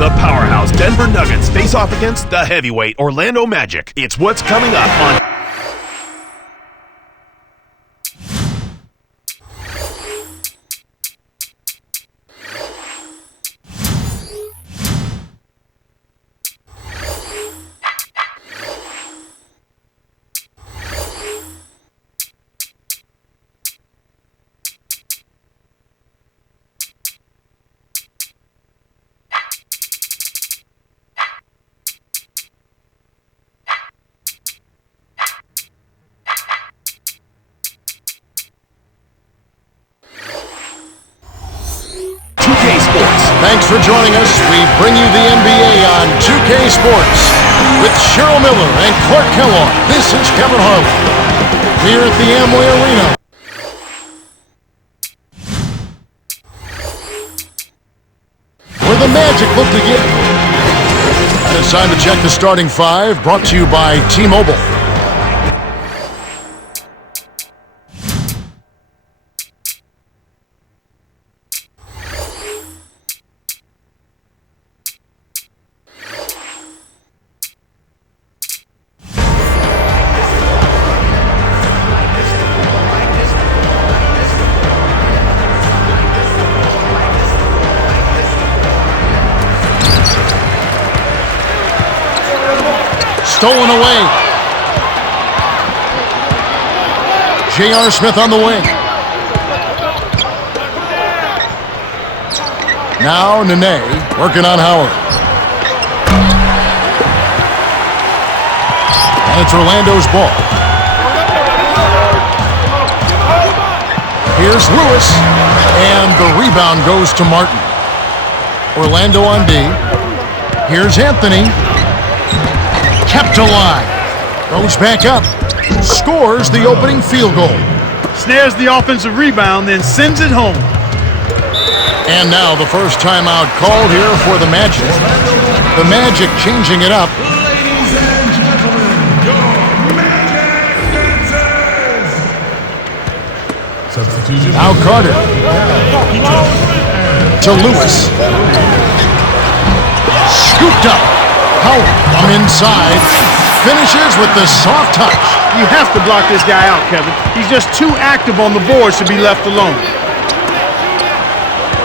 The powerhouse Denver Nuggets face off against the heavyweight Orlando Magic. It's what's coming up on... Thanks for joining us. We bring you the NBA on 2K Sports with Cheryl Miller and Clark Kellogg. This is Kevin Harlan. We're at the Amway Arena. Where the Magic look to get. And it's time to check the starting five, brought to you by T-Mobile. Stolen away. J.R. Smith on the wing. Now Nene working on Howard. And it's Orlando's ball. Here's Lewis. And the rebound goes to Martin. Orlando on D. Here's Anthony. Kept alive. Goes back up. Scores the opening field goal. Snares the offensive rebound, then sends it home. And now the first timeout called here for the Magic. The Magic changing it up. Ladies and gentlemen, your Magic dancers. Substitution. Now Carter. To Lewis. Scooped up. Howard from inside, finishes with the soft touch. You have to block this guy out, Kevin. He's just too active on the boards to be left alone.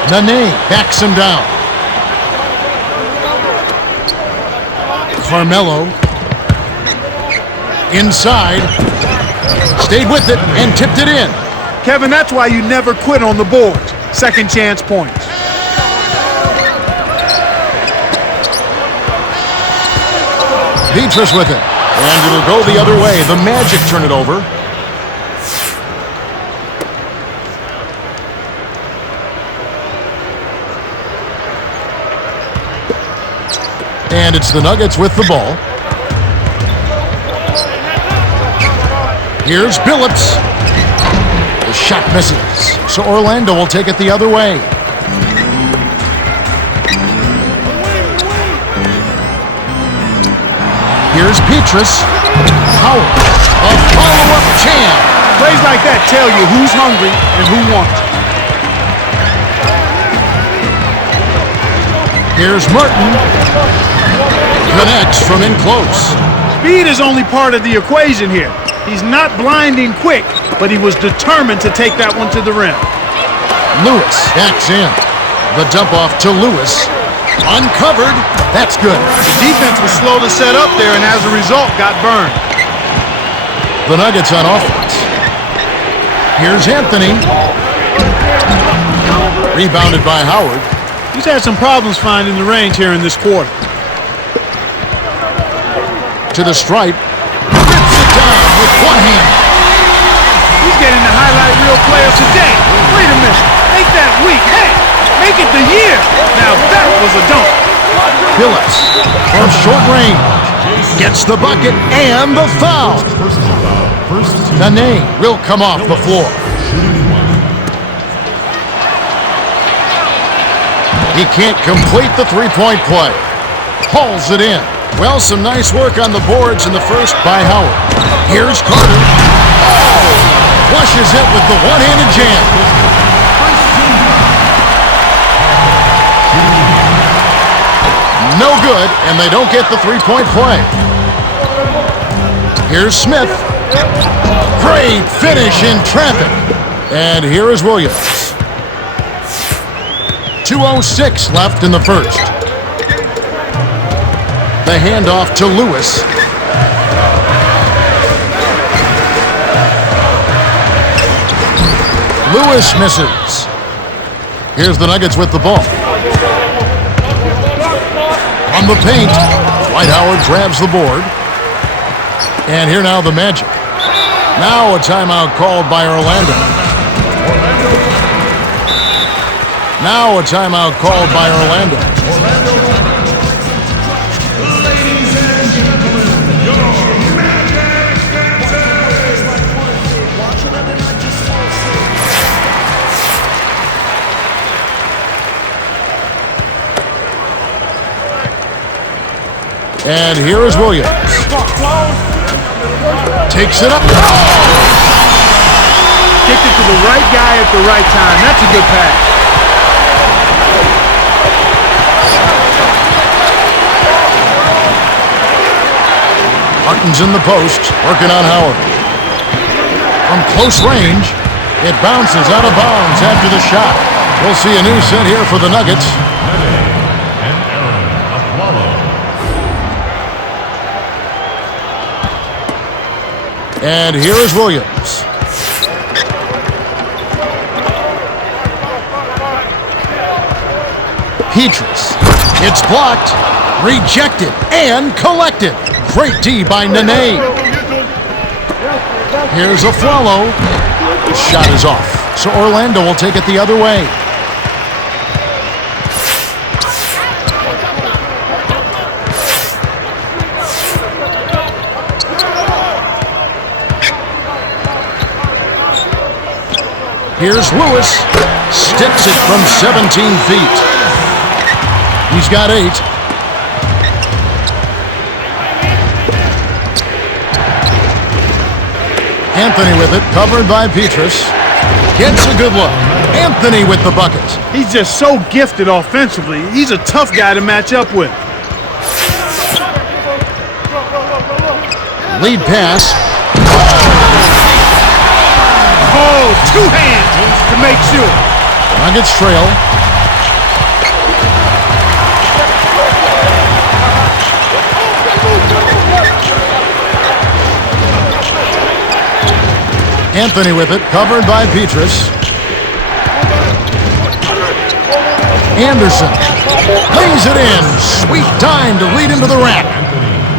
Nene backs him down. Carmelo inside, stayed with it and tipped it in. Kevin, that's why you never quit on the boards. Second chance points. Petrus with it, and it'll go the other way. The Magic turn it over. And it's the Nuggets with the ball. Here's Billups. The shot misses, so Orlando will take it the other way. Here's Petrus. Howard. A follow-up jam. Plays like that tell you who's hungry and who wants it. Here's Martin. Connects from in close. Speed is only part of the equation here. He's not blinding quick, but he was determined to take that one to the rim. Lewis backs in. The dump off to Lewis. Uncovered. That's good. The defense was slow to set up there and as a result got burned. The Nuggets on offense. Here's Anthony. Rebounded by Howard. He's had some problems finding the range here in this quarter. To the stripe. Rips it down with one hand. He's getting the highlight reel player today. Wait a minute. Make that week. Hey, make it the year. Now that was a dunk. Billups from short range. Gets the bucket and the foul. Nene will come off the floor. He can't complete the three-point play. Hauls it in. Well, some nice work on the boards in the first by Howard. Here's Carter. Oh! Flushes it with the one-handed jam. No good, and they don't get the three-point play. Here's Smith. Great finish in traffic. And here is Williams. 2:06 left in the first. The handoff to Lewis. Lewis misses. Here's the Nuggets with the ball. On the paint, Dwight Howard grabs the board. And here now the Magic. Now a timeout called by Orlando. Now a timeout called by Orlando. Ladies and gentlemen, your Magic dancers. And here is Williams. Takes it up. Kicked it to the right guy at the right time. That's a good pass. Martin's in the post, working on Howard. From close range, it bounces out of bounds after the shot. We'll see a new set here for the Nuggets. And here is Williams. Petrus. It's blocked, rejected, and collected. Great D by Nene. Here's a follow. Shot is off, so Orlando will take it the other way. Here's Lewis. Sticks it from 17 feet. He's got 8. Anthony with it, covered by Petrus. Gets a good look. Anthony with the bucket. He's just so gifted offensively. He's a tough guy to match up with. Lead pass. Oh, 2 hands to make sure. Nuggets trail. Anthony with it, covered by Petrus. Anderson lays it in. Sweet time to lead into the rack.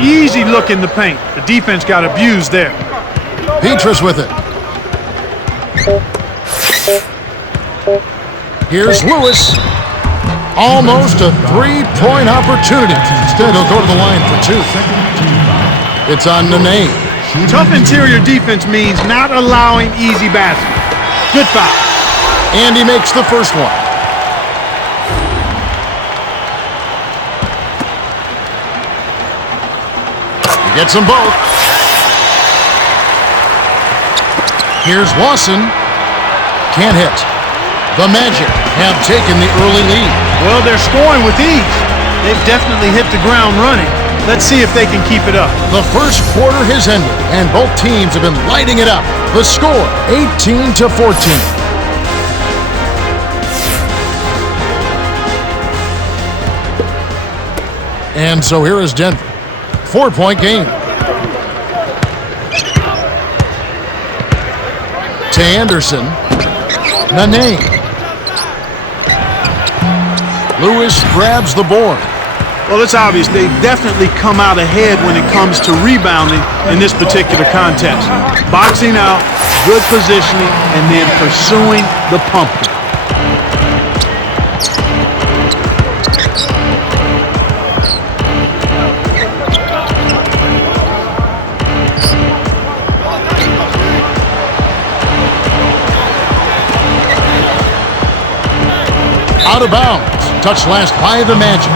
Easy look in the paint. The defense got abused there. Petrus with it. Here's Lewis. Almost a 3-point opportunity. Instead, he'll go to the line for 2. It's on Nene. Tough interior defense means not allowing easy baskets. Good foul. And he makes the first one. He gets them both. Here's Lawson. Can't hit. The Magic have taken the early lead. Well, they're scoring with ease. They've definitely hit the ground running. Let's see if they can keep it up. The first quarter has ended, and both teams have been lighting it up. The score, 18-14. And so here is Denver. 4-point game. To Anderson. Nene. Lewis grabs the board. Well, it's obvious they've definitely come out ahead when it comes to rebounding in this particular contest. Boxing out, good positioning, and then pursuing the pumpkin. Out of bounds. Touched last by the Magic.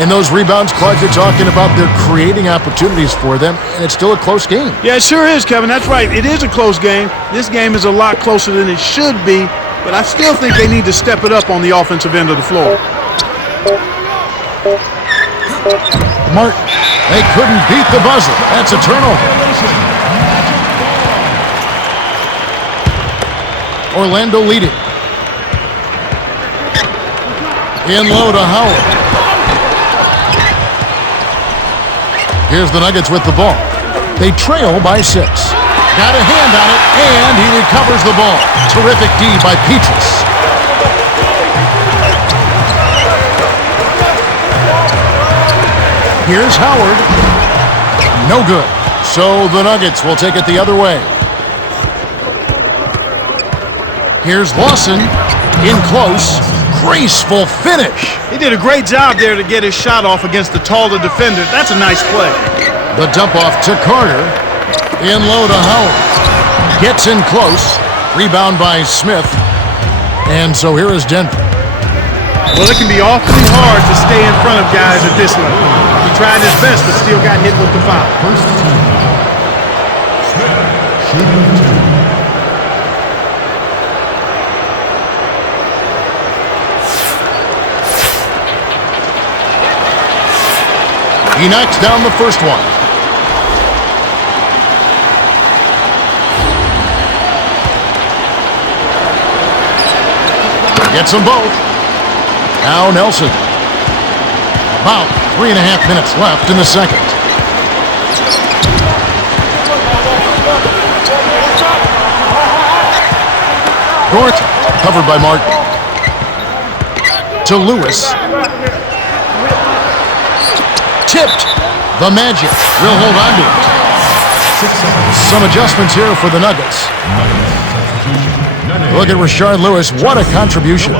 In those rebounds, Clark, you're talking about they're creating opportunities for them, and it's still a close game. Yeah, it sure is, Kevin. That's right. It is a close game. This game is a lot closer than it should be, but I still think they need to step it up on the offensive end of the floor. Martin. They couldn't beat the buzzer. That's a turnover. Orlando leading. In low to Howard. Here's the Nuggets with the ball. They trail by 6. Got a hand on it, and he recovers the ball. Terrific D by Petrus. Here's Howard. No good. So the Nuggets will take it the other way. Here's Lawson. In close. Graceful finish. He did a great job there to get his shot off against the taller defender. That's a nice play. The dump off to Carter. In low to Howard. Gets in close. Rebound by Smith. And so here is Denver. Well, it can be awfully hard to stay in front of guys at this level. He tried his best, but still got hit with the foul. First team. Smith, shooting 2. He knocks down the first one. Gets them both. Now Nelson. About 3.5 minutes left in the second. Gorton, covered by Martin. To Lewis. Tipped. The Magic will hold on to it. Some adjustments here for the Nuggets. Look at Rashard Lewis. What a contribution.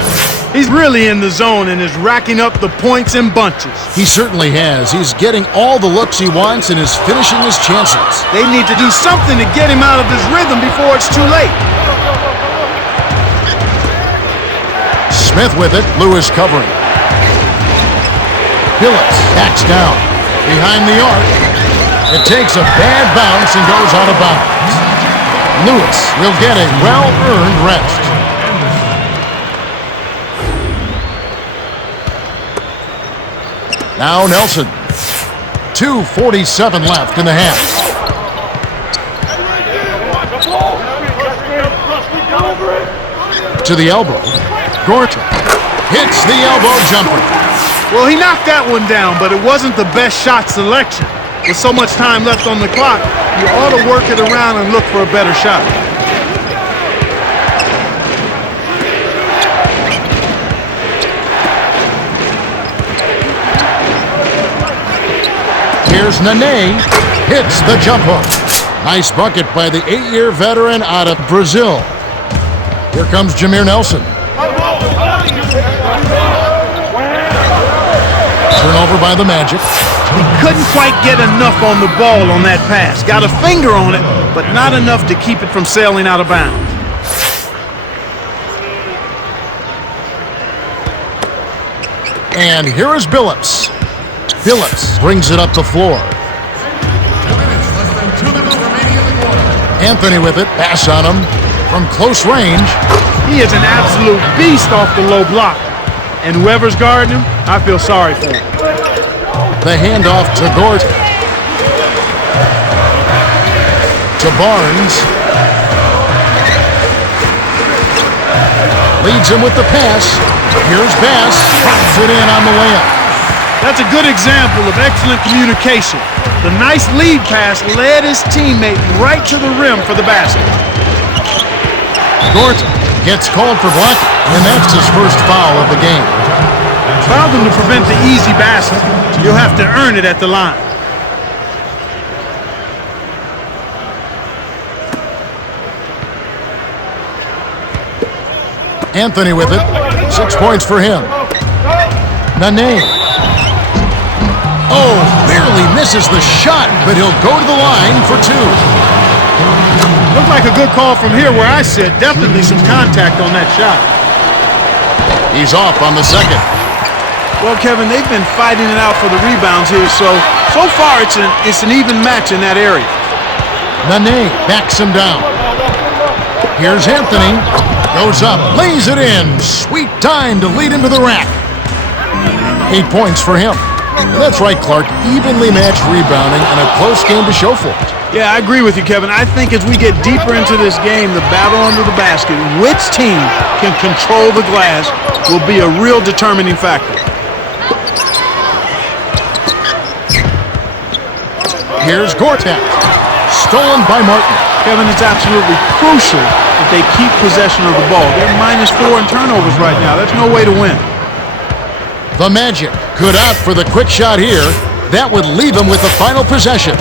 He's really in the zone and is racking up the points in bunches. He certainly has. He's getting all the looks he wants and is finishing his chances. They need to do something to get him out of his rhythm before it's too late. Smith with it. Lewis covering. Billups backs down. Behind the arc. It takes a bad bounce and goes out of bounds. Lewis will get a well-earned rest. Now Nelson. 2:47 left in the half. To the elbow. Gorton hits the elbow jumper. Well, he knocked that one down, but it wasn't the best shot selection. With so much time left on the clock, you ought to work it around and look for a better shot. Here's Nene. Hits the jump hook. Nice bucket by the 8-year veteran out of Brazil. Here comes Jameer Nelson. Turnover by the Magic. He couldn't quite get enough on the ball on that pass. Got a finger on it, but not enough to keep it from sailing out of bounds. And here is Billups. Billups brings it up the floor. 2 minutes, less than 2 minutes remaining in the quarter. Anthony with it. Pass on him from close range. He is an absolute beast off the low block. And whoever's guarding him, I feel sorry for him. The handoff to Gorton. To Barnes. Leads him with the pass. Here's Bass. Drops it in on the layup. That's a good example of excellent communication. The nice lead pass led his teammate right to the rim for the basket. Gorton gets called for blocking, and that's his first foul of the game. Fouled him to prevent the easy basket. You'll have to earn it at the line. Anthony with it. 6 points for him. Nene. Oh, barely misses the shot, but he'll go to the line for 2. Looked like a good call from here where I sit. Definitely some contact on that shot. He's off on the second. Well, Kevin, they've been fighting it out for the rebounds here, so far it's an even match in that area. Nene backs him down. Here's Anthony. Goes up, lays it in. Sweet time to lead into the rack. 8 points for him. And that's right, Clark. Evenly matched rebounding and a close game to show for it. Yeah, I agree with you, Kevin. I think as we get deeper into this game, the battle under the basket, which team can control the glass will be a real determining factor. Here's Gortat. Stolen by Martin. Kevin, it's absolutely crucial that they keep possession of the ball. They're -4 in turnovers right now. That's no way to win. The Magic good out for the quick shot here. That would leave them with the final possession.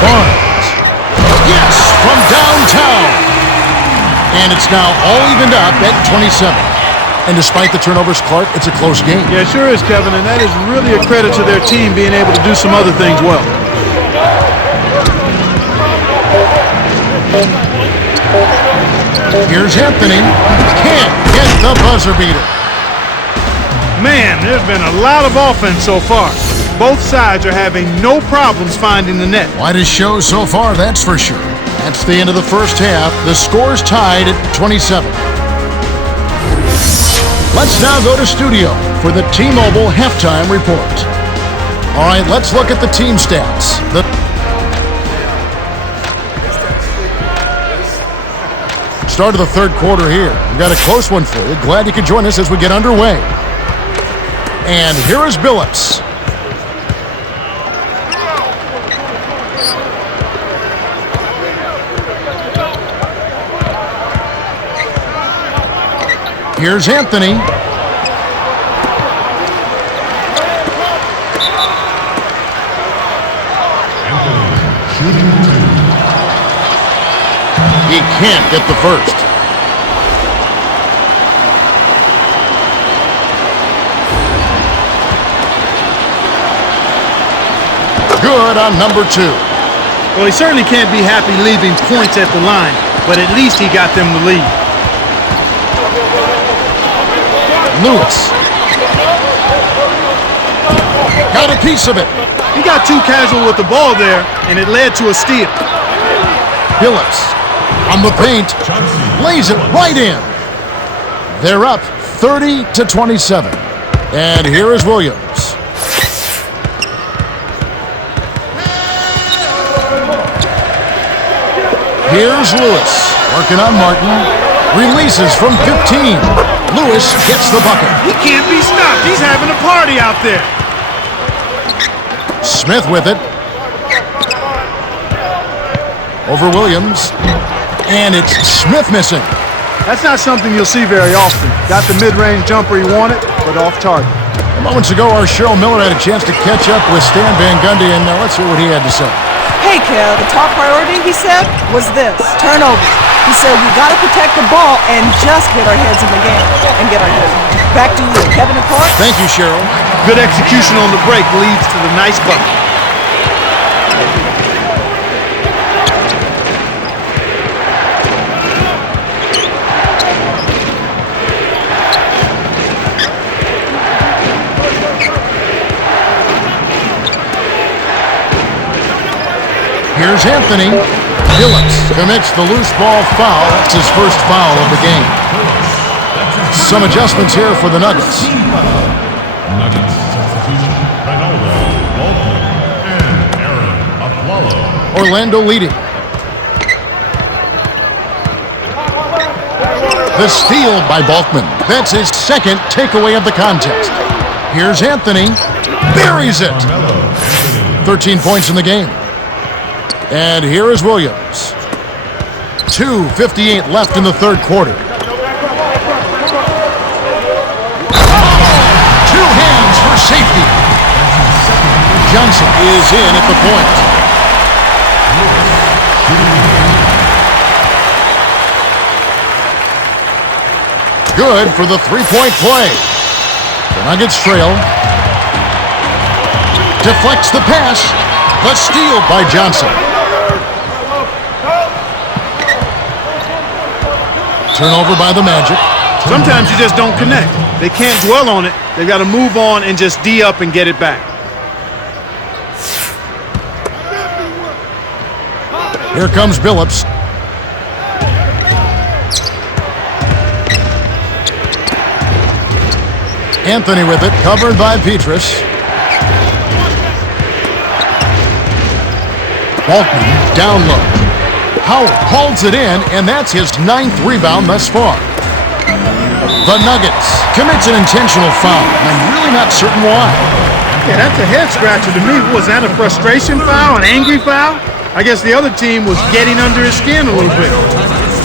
Barnes. Yes, from downtown. And it's now all evened up at 27. And despite the turnovers, Clark, it's a close game. Yeah, it sure is, Kevin, and that is really a credit to their team being able to do some other things well. Here's Anthony. Can't get the buzzer beater. Man, there's been a lot of offense so far. Both sides are having no problems finding the net. Widest show so far, that's for sure. That's the end of the first half. The score's tied at 27. Let's now go to studio for the T-Mobile halftime report. All right, let's look at the team stats. Start of the third quarter here. We've got a close one for you. Glad you could join us as we get underway. And here is Billups. Here's Anthony. Shooting 2. He can't get the first. Good on number 2. Well, he certainly can't be happy leaving points at the line, but at least he got them the lead. Lewis. Got a piece of it. He got too casual with the ball there, and it led to a steal. Billups on the paint. Lays it right in. They're up 30-27. And here is Williams. Here's Lewis. Working on Martin. Releases from 15. Lewis gets the bucket. He can't be stopped. He's having a party out there. Smith with it. Over Williams. And it's Smith missing. That's not something you'll see very often. Got the mid-range jumper he wanted, but off target. Moments ago, our Cheryl Miller had a chance to catch up with Stan Van Gundy, and let's hear what he had to say. Hey, Kev, the top priority, he said, was this, turnovers. He said, we got to protect the ball and just get our heads in the game and get our heads in the game. Back to you, Kevin and Clark. Thank you, Cheryl. Good execution on the break leads to the nice bucket. Here's Anthony. Billups commits the loose ball foul. That's his first foul of the game. Some adjustments here for the Nuggets. Nuggets substitution. Ronaldo, Bolton, and Aaron Aflalo. Orlando leading. The steal by Balkman. That's his second takeaway of the contest. Here's Anthony. Buries it. 13 points in the game. And here is Williams. 2:58 left in the third quarter. Two hands for safety. Johnson is in at the point. Good for the three-point play. The Nuggets trail. Deflects the pass. The steal by Johnson. Turnover by the Magic. Sometimes you just don't connect. They can't dwell on it. They've got to move on and just D up and get it back. Here comes Billups. Anthony with it, covered by Petrus. Balkman down low. Howard holds it in, and that's his 9th rebound thus far. The Nuggets commits an intentional foul. I'm really not certain why. Yeah, that's a head scratcher to me. Was that a frustration foul, an angry foul? I guess the other team was getting under his skin a little bit.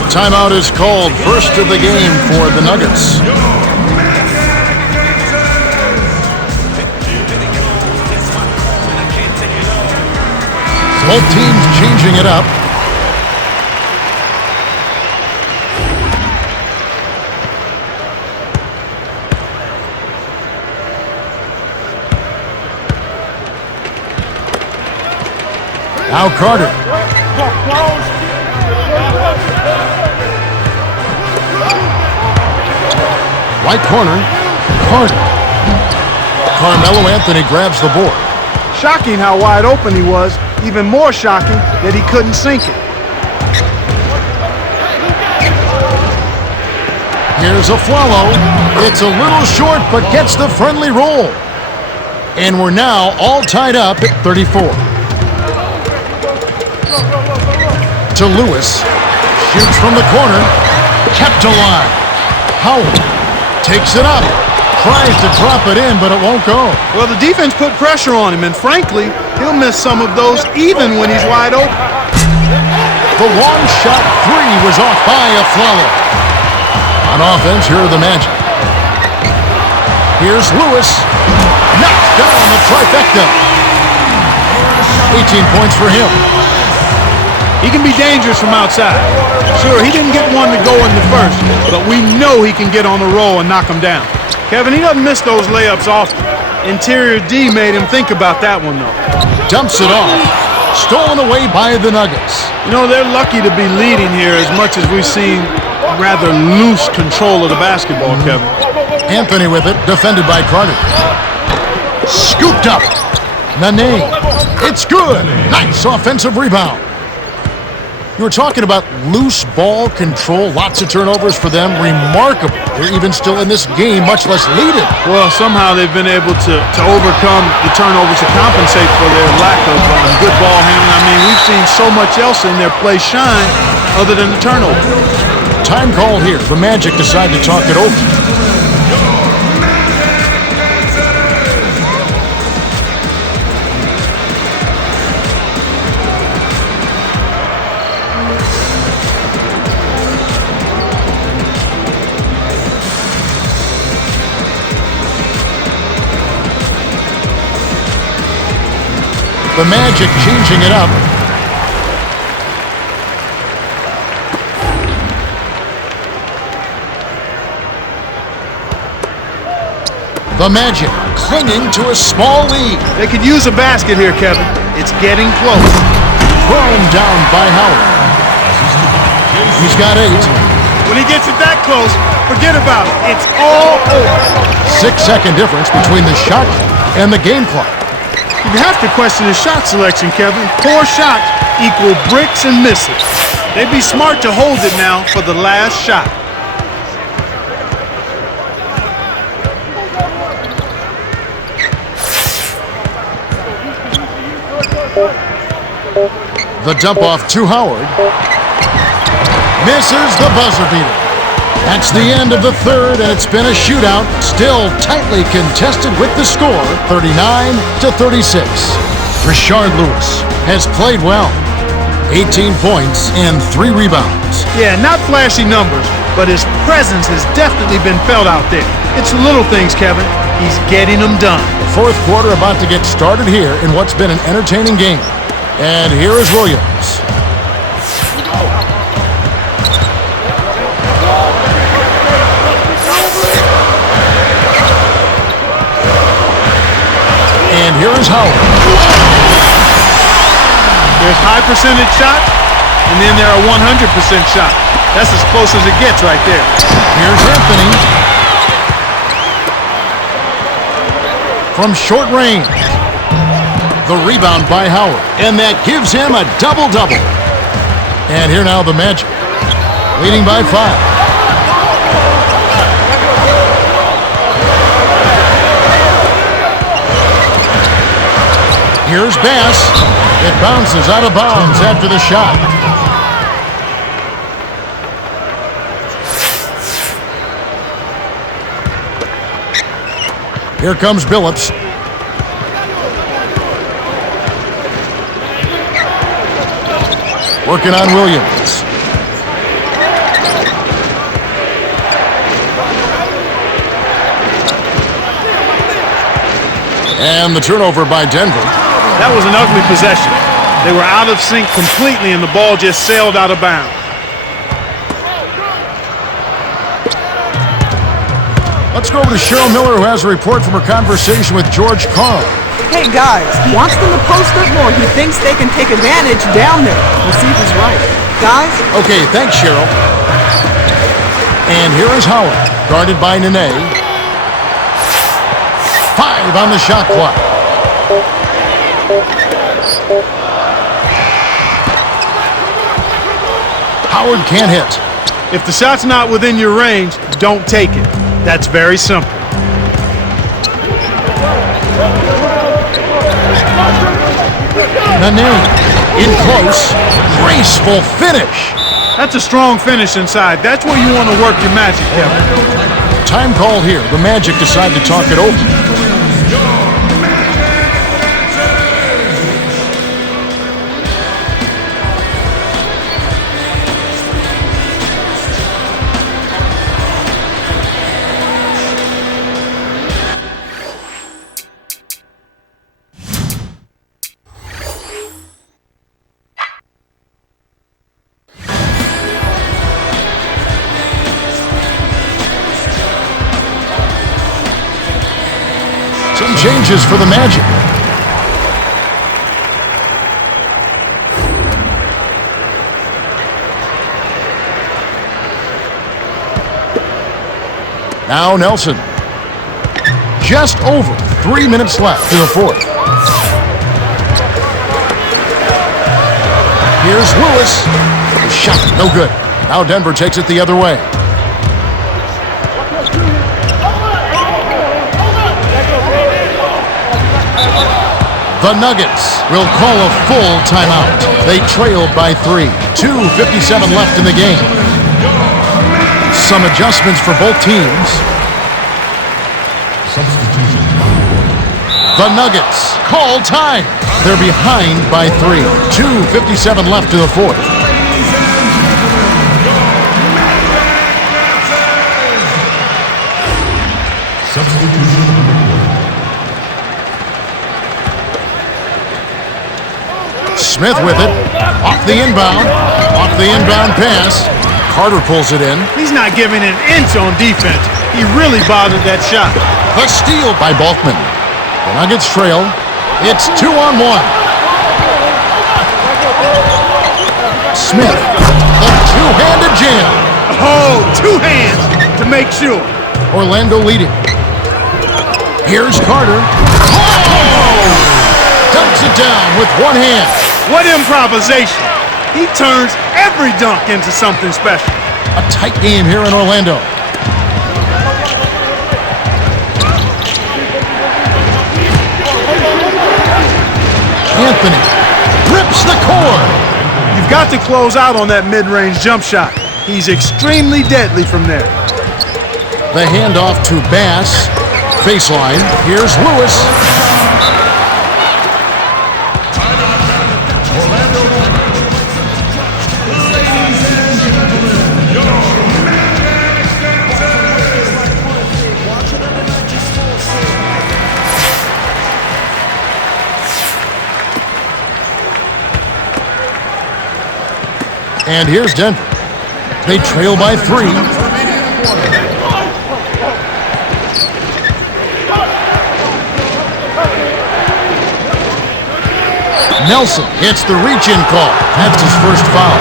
Timeout is called, first of the game for the Nuggets. Both teams changing it up. Now Carter. Right corner. Carter. Carmelo Anthony grabs the board. Shocking how wide open he was. Even more shocking that he couldn't sink it. Here's a follow. It's a little short, but gets the friendly roll. And we're now all tied up at 34. To Lewis. Shoots from the corner. Kept alive. Howard takes it up. Tries to drop it in, but it won't go. Well, the defense put pressure on him, and frankly, he'll miss some of those even when he's wide open. The long shot three was off by Afflalo. On offense, here are the Magic. Here's Lewis. Knocks down the trifecta. 18 points for him. He can be dangerous from outside. Sure, he didn't get one to go in the first, but we know he can get on the roll and knock him down. Kevin, he doesn't miss those layups often. Interior D made him think about that one, though. Dumps it off. Stolen away by the Nuggets. You know, they're lucky to be leading here as much as we've seen rather loose control of the basketball, Kevin. Anthony with it, defended by Carter. Scooped up. Nene. It's good. Nice offensive rebound. You were talking about loose ball control, lots of turnovers for them. Remarkable. They're even still in this game, much less leading. Well, somehow they've been able to overcome the turnovers to compensate for their lack of good ball handling. I mean, we've seen so much else in their play shine other than the turnover. Time call here. The Magic decide to talk it over. The Magic changing it up. The Magic clinging to a small lead. They could use a basket here, Kevin. It's getting close. Thrown down by Howard. He's got 8. When he gets it that close, forget about it. It's all over. 6-second difference between the shot and the game clock. You have to question his shot selection, Kevin. Poor shots equal bricks and misses. They'd be smart to hold it now for the last shot. The dump off to Howard. Misses the buzzer beater. That's the end of the third, and it's been a shootout. Still tightly contested with the score, 39-36. Rashard Lewis has played well. 18 points and 3 rebounds. Yeah, not flashy numbers, but his presence has definitely been felt out there. It's the little things, Kevin. He's getting them done. Fourth quarter about to get started here in what's been an entertaining game. And here is Williams. And here is Howard. There's high percentage shots, and then there are 100% shots. That's as close as it gets right there. Here's Anthony. From short range. The rebound by Howard. And that gives him a double-double. And here now the Magic. Leading by 5. Here's Bass. It bounces out of bounds after the shot. Here comes Billups. Working on Williams. And the turnover by Denver. That was an ugly possession. They were out of sync completely, and the ball just sailed out of bounds. Let's go over to Cheryl Miller, who has a report from her conversation with George Carl. Hey guys, he wants them to post up more. He thinks they can take advantage down there. We'll see if he's right. Guys? Okay, thanks, Cheryl. And here is Howard, guarded by Nene. 5 on the shot clock. Howard can't hit. If the shot's not within your range, don't take it. That's very simple. Nene in close. Graceful finish. That's a strong finish inside. That's where you want to work your magic, Kevin. Time call here. The Magic decide to talk it over. Some changes for the Magic. Now Nelson. Just over 3 minutes left in the fourth. Here's Lewis. The shot, no good. Now Denver takes it the other way. The Nuggets will call a full timeout. They trailed by 3. 2:57 left in the game. Some adjustments for both teams. The Nuggets call time. They're behind by 3. 2:57 left in the fourth. Smith with it. Off the inbound. Off the inbound pass. Carter pulls it in. He's not giving an inch on defense. He really bothered that shot. The steal by Balkman. The Nuggets trail. It's 2-on-1. Smith. The two-handed jam. Oh, 2 hands to make sure. Orlando leading. Here's Carter. Oh! Dunks it down with one hand. What improvisation. He turns every dunk into something special. A tight game here in Orlando. Anthony rips the core. You've got to close out on that mid-range jump shot. He's extremely deadly from there. The handoff to Bass. Baseline. Here's Lewis. And here's Denver. They trail by 3. Nelson hits the reach-in call. That's his first foul.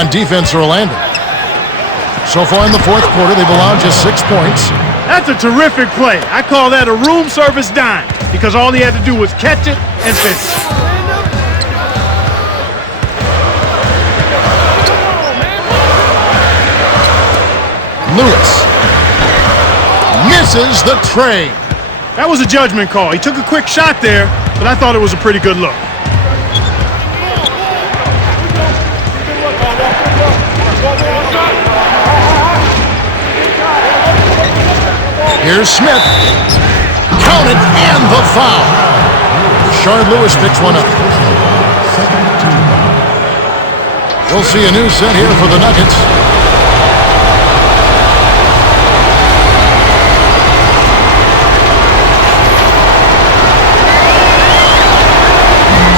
on defense, Orlando. So far in the fourth quarter, they've allowed just 6 points. That's a terrific play. I call that a room service dime because all he had to do was catch it and finish. Lewis misses the tray. That was a judgment call. He took a quick shot there, but I thought it was a pretty good look. Here's Smith. Count it, and the foul. Rashard Lewis picks one up. We'll see a new set here for the Nuggets.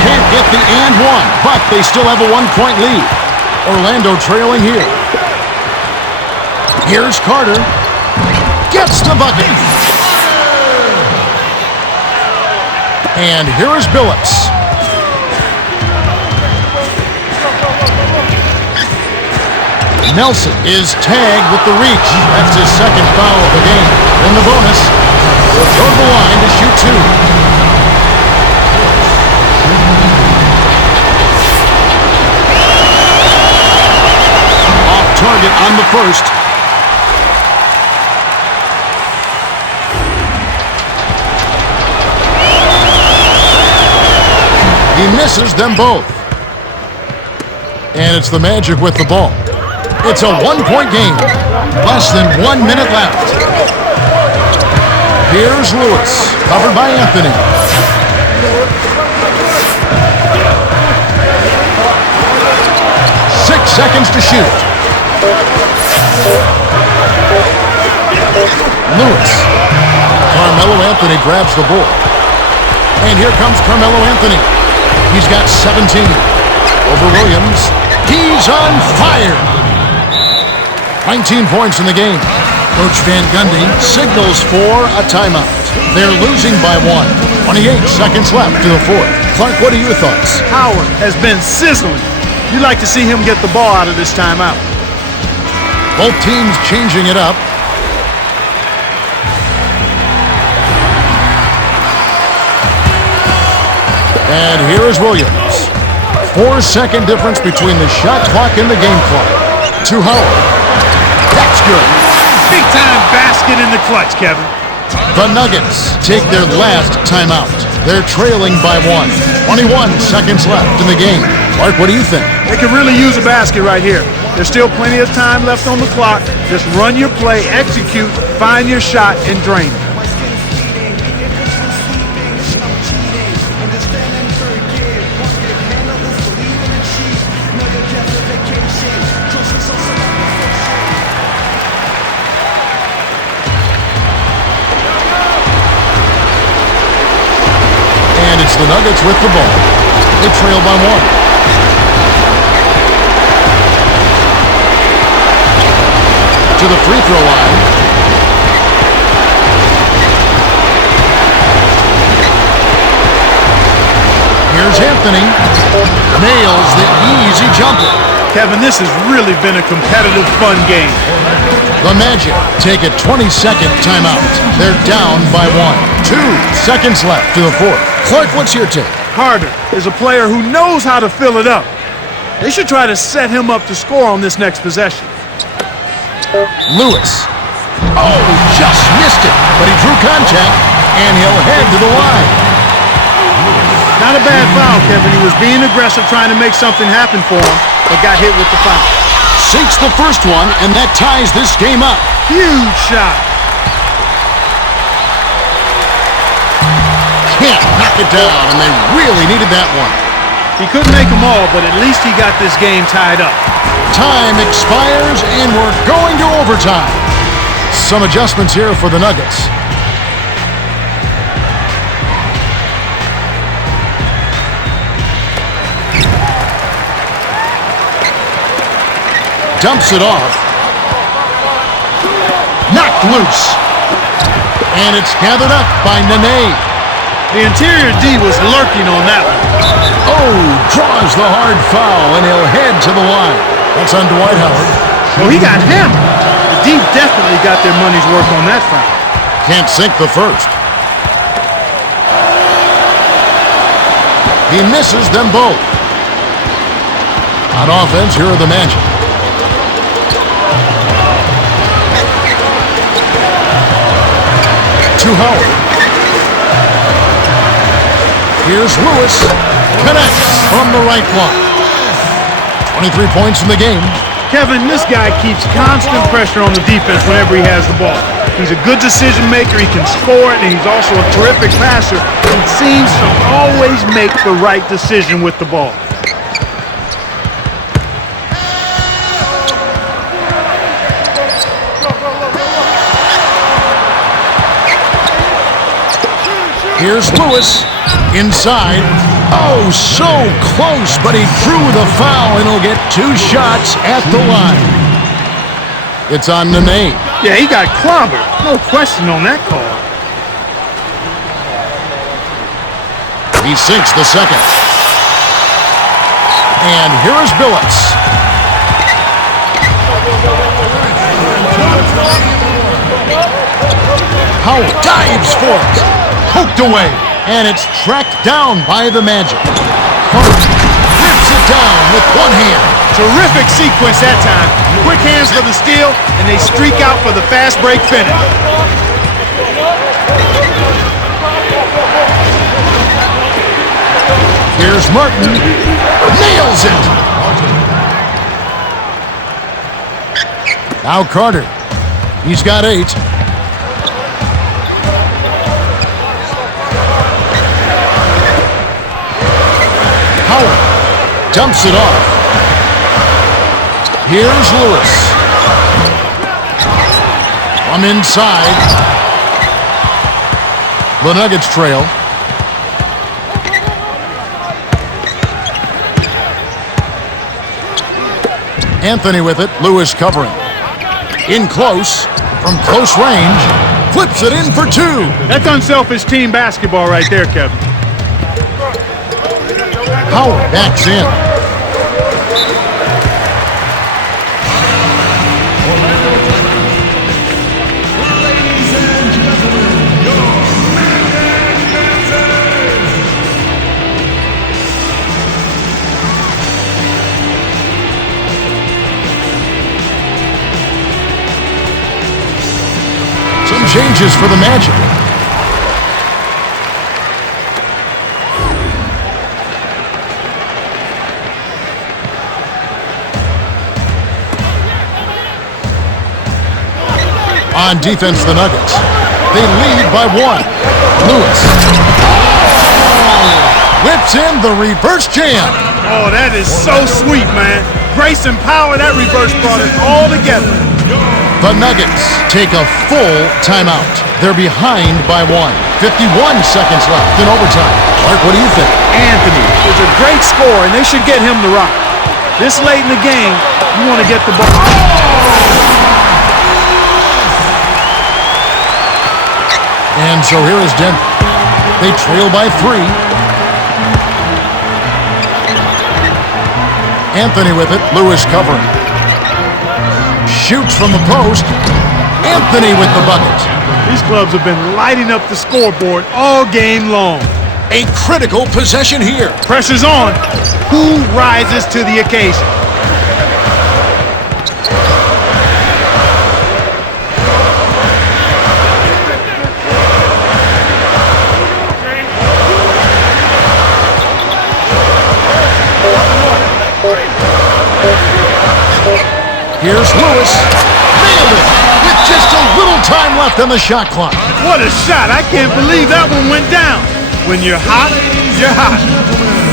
Can't get the and one, but they still have a 1-point lead. Orlando trailing here. Here's Carter. Gets the bucket. And here is Billups. Nelson is tagged with the reach. That's his second foul of the game. In the bonus, he'll go to the line to shoot 2. Off target on the first. He misses them both. And it's the Magic with the ball. It's a 1-point game. Less than 1 minute left. Here's Lewis, covered by Anthony. Six seconds to shoot. Lewis. Carmelo Anthony grabs the ball. And here comes Carmelo Anthony. He's got 17. Over Williams. He's on fire. 19 points in the game. Coach Van Gundy signals for a timeout. They're losing by 1. 28 seconds left to the fourth. Clark, what are your thoughts? Howard has been sizzling. You'd like to see him get the ball out of this timeout. Both teams changing it up. And here is Williams. 4-second difference between the shot clock and the game clock. To Howard. That's good. Big time basket in the clutch, Kevin. The Nuggets take their last timeout. They're trailing by 1. 21 seconds left in the game. Mark, what do you think? They could really use a basket right here. There's still plenty of time left on the clock. Just run your play, execute, find your shot, and drain it. It's the Nuggets with the ball. They trail by 1. To the free throw line. Here's Anthony. Nails the easy jumper. Kevin, this has really been a competitive, fun game. The Magic take a 20-second timeout. They're down by 1. 2 seconds left to the fourth. Clark, what's your take? Carter is a player who knows how to fill it up. They should try to set him up to score on this next possession. Lewis. Oh, just missed it. But he drew contact, and he'll head to the line. Not a bad foul, Kevin. He was being aggressive, trying to make something happen for him, but got hit with the foul. Sinks the first one, and that ties this game up. Huge shot. Can't knock it down, and they really needed that one. He couldn't make them all, but at least he got this game tied up. Time expires, and we're going to overtime. Some adjustments here for the Nuggets. Dumps it off. Knocked loose. And it's gathered up by Nene. The interior D was lurking on that one. Oh, draws the hard foul, and he'll head to the line. That's on Dwight Howard. Well, he got hammered. The D definitely got their money's worth on that foul. Can't sink the first. He misses them both. On offense, here are the Magic. To Howard. Here's Lewis. Connects from the right block. 23 points in the game. Kevin, this guy keeps constant pressure on the defense whenever he has the ball. He's a good decision maker. He can score it, and he's also a terrific passer. He seems to always make the right decision with the ball. Here's Lewis. Inside. Oh, so close, but he drew the foul, and he'll get 2 shots at the line. It's on Nene. Yeah, he got clobbered. No question on that call. He sinks the second. And here is Billups. Howard dives for it. Poked away. And it's tracked down by the Magic. Carter rips it down with one hand. Terrific sequence that time. Quick hands for the steal, and they streak out for the fast break finish. Here's Martin. Nails it. Now Carter. He's got 8. Howard dumps it off. Here's Lewis. From inside. The Nuggets trail. Anthony with it. Lewis covering. In close. From close range. Flips it in for 2. That's unselfish team basketball right there, Kevin. Howard backs in. Ladies and gentlemen, your man dancers. Some changes for the Magic. On defense, the Nuggets. They lead by 1. Lewis. Whips in the reverse jam. Oh, that is so sweet, man. Grace and power, that reverse brought it all together. The Nuggets take a full timeout. They're behind by 1. 51 seconds left in overtime. Clark, what do you think? Anthony is a great scorer, and they should get him the rock. This late in the game, you want to get the ball. And so here is Denver. They trail by 3. Anthony with it. Lewis covering. Shoots from the post. Anthony with the bucket. These clubs have been lighting up the scoreboard all game long. A critical possession here. Pressure's on. Who rises to the occasion? Here's Lewis. Nailed it with just a little time left on the shot clock. What a shot. I can't believe that one went down. When you're hot, you're hot.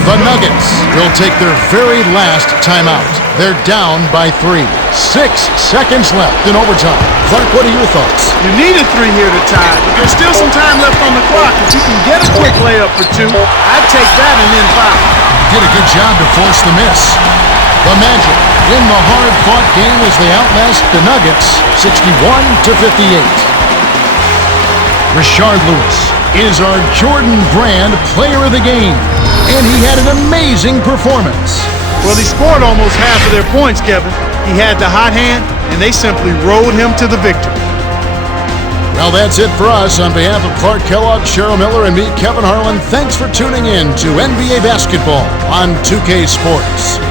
The Nuggets will take their very last timeout. They're down by 3. 6 seconds left in overtime. Clark, what are your thoughts? You need a 3 here to tie, but there's still some time left on the clock. If you can get a quick layup for 2, I'd take that and then 5. Did a good job to force the miss. The Magic in the hard-fought game as they outlast the Nuggets 61-58. Rashard Lewis is our Jordan Brand Player of the Game, and he had an amazing performance. Well, he scored almost half of their points, Kevin. He had the hot hand, and they simply rode him to the victory. Well, that's it for us. On behalf of Clark Kellogg, Cheryl Miller, and me, Kevin Harlan, thanks for tuning in to NBA Basketball on 2K Sports.